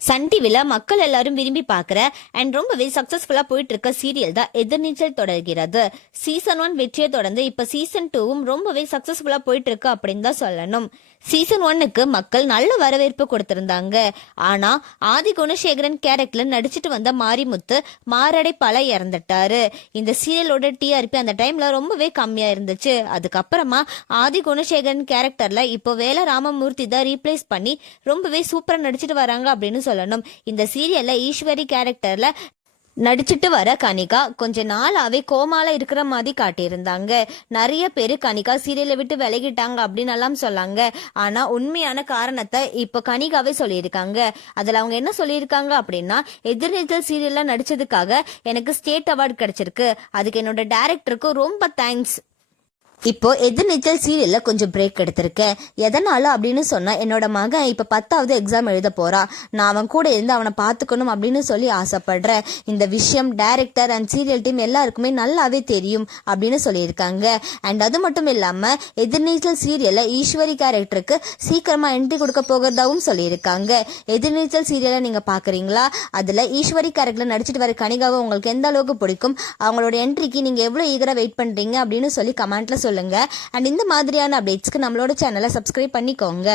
Sun டிவில மக்கள் எல்லாரும் விரும்பி பார்க்குற அண்ட் ரொம்பவே சக்சஸ்ஃபுல்லா போயிட்டு இருக்க சீரியல் தான் எதிர்நீச்சல் தொடர்கிறது. சீசன் 1 வெற்றியை தொடர்ந்து இப்ப சீசன் 2வும் ரொம்பவே சக்சஸ்ஃபுல்லா போயிட்டு இருக்கு அப்படின்னு தான் சொல்லணும். சீசன் 1க்கு மக்கள் நல்ல வரவேற்பு கொடுத்திருந்தாங்க. ஆனா ஆதி குணசேகரன் கேரக்டர்ல நடிச்சிட்டு வந்த மாரிமுத்து மாரடை பல இறந்துட்டாரு. இந்த சீரியலோட டிஆர்பி அந்த டைம்ல ரொம்பவே கம்மியா இருந்துச்சு. அதுக்கப்புறமா ஆதி குணசேகரன் கேரக்டர்ல இப்போ வேல ராமமூர்த்தி தான் ரீப்ளேஸ் பண்ணி ரொம்பவே சூப்பரா நடிச்சிட்டு வராங்க அப்படின்னு சொல்லணும். இந்த சீரியல்ல ஈஸ்வரி கேரக்டர்ல நடிச்சிட்டு வர கனிகா கொஞ்ச நாளாவே கோமால இருக்கிற மாதிரி காட்டியிருந்தாங்க. நிறைய பேரு கனிகா சீரியலை விட்டு விலகிட்டாங்க அப்படின்னு எல்லாம் சொல்லாங்க. ஆனா உண்மையான காரணத்தை இப்ப கனிகாவே சொல்லியிருக்காங்க. அதுல அவங்க என்ன சொல்லியிருக்காங்க அப்படின்னா, எதிர்நீச்சல் சீரியல்ல நடிச்சதுக்காக எனக்கு ஸ்டேட் அவார்டு கிடைச்சிருக்கு. அதுக்கு என்னோட டைரக்டருக்கு ரொம்ப தேங்க்ஸ். இப்போ எதிர்நீச்சல் சீரியல்ல கொஞ்சம் பிரேக் எடுத்திருக்கேன். எதனால அப்படின்னு சொன்னா, என்னோட மகன் இப்ப 10வது எக்ஸாம் எழுத போறான். நான் அவன் கூட இருந்து அவனை பாத்துக்கணும் அப்படின்னு சொல்லி ஆசைப்படுறேன். இந்த விஷயம் டைரக்டர் அண்ட் சீரியல் டீம் எல்லாருக்குமே நல்லாவே தெரியும் அப்படின்னு சொல்லியிருக்காங்க. அண்ட் அது மட்டும் இல்லாம எதிர்நீச்சல் சீரியல்ல ஈஸ்வரி கேரக்டருக்கு சீக்கிரமா என்ட்ரி கொடுக்க போகிறதாவும் சொல்லியிருக்காங்க. எதிர்நீச்சல் சீரியலை நீங்க பாக்குறீங்களா? அதுல ஈஸ்வரி கேரக்டர்ல நடிச்சிட்டு வர கனிகாவை உங்களுக்கு எந்த அளவுக்கு பிடிக்கும், அவங்களோட என்ட்ரிக்கு நீங்க எவ்வளவு ஈகரா வெயிட் பண்றீங்க அப்படின்னு சொல்லி கமெண்ட்ல சொல்லுங்க. அண்ட் இந்த மாதிரியான அப்டேட்ஸ்க்கு நம்மளோட சேனலை சப்ஸ்கிரைப் பண்ணிக்கோங்க.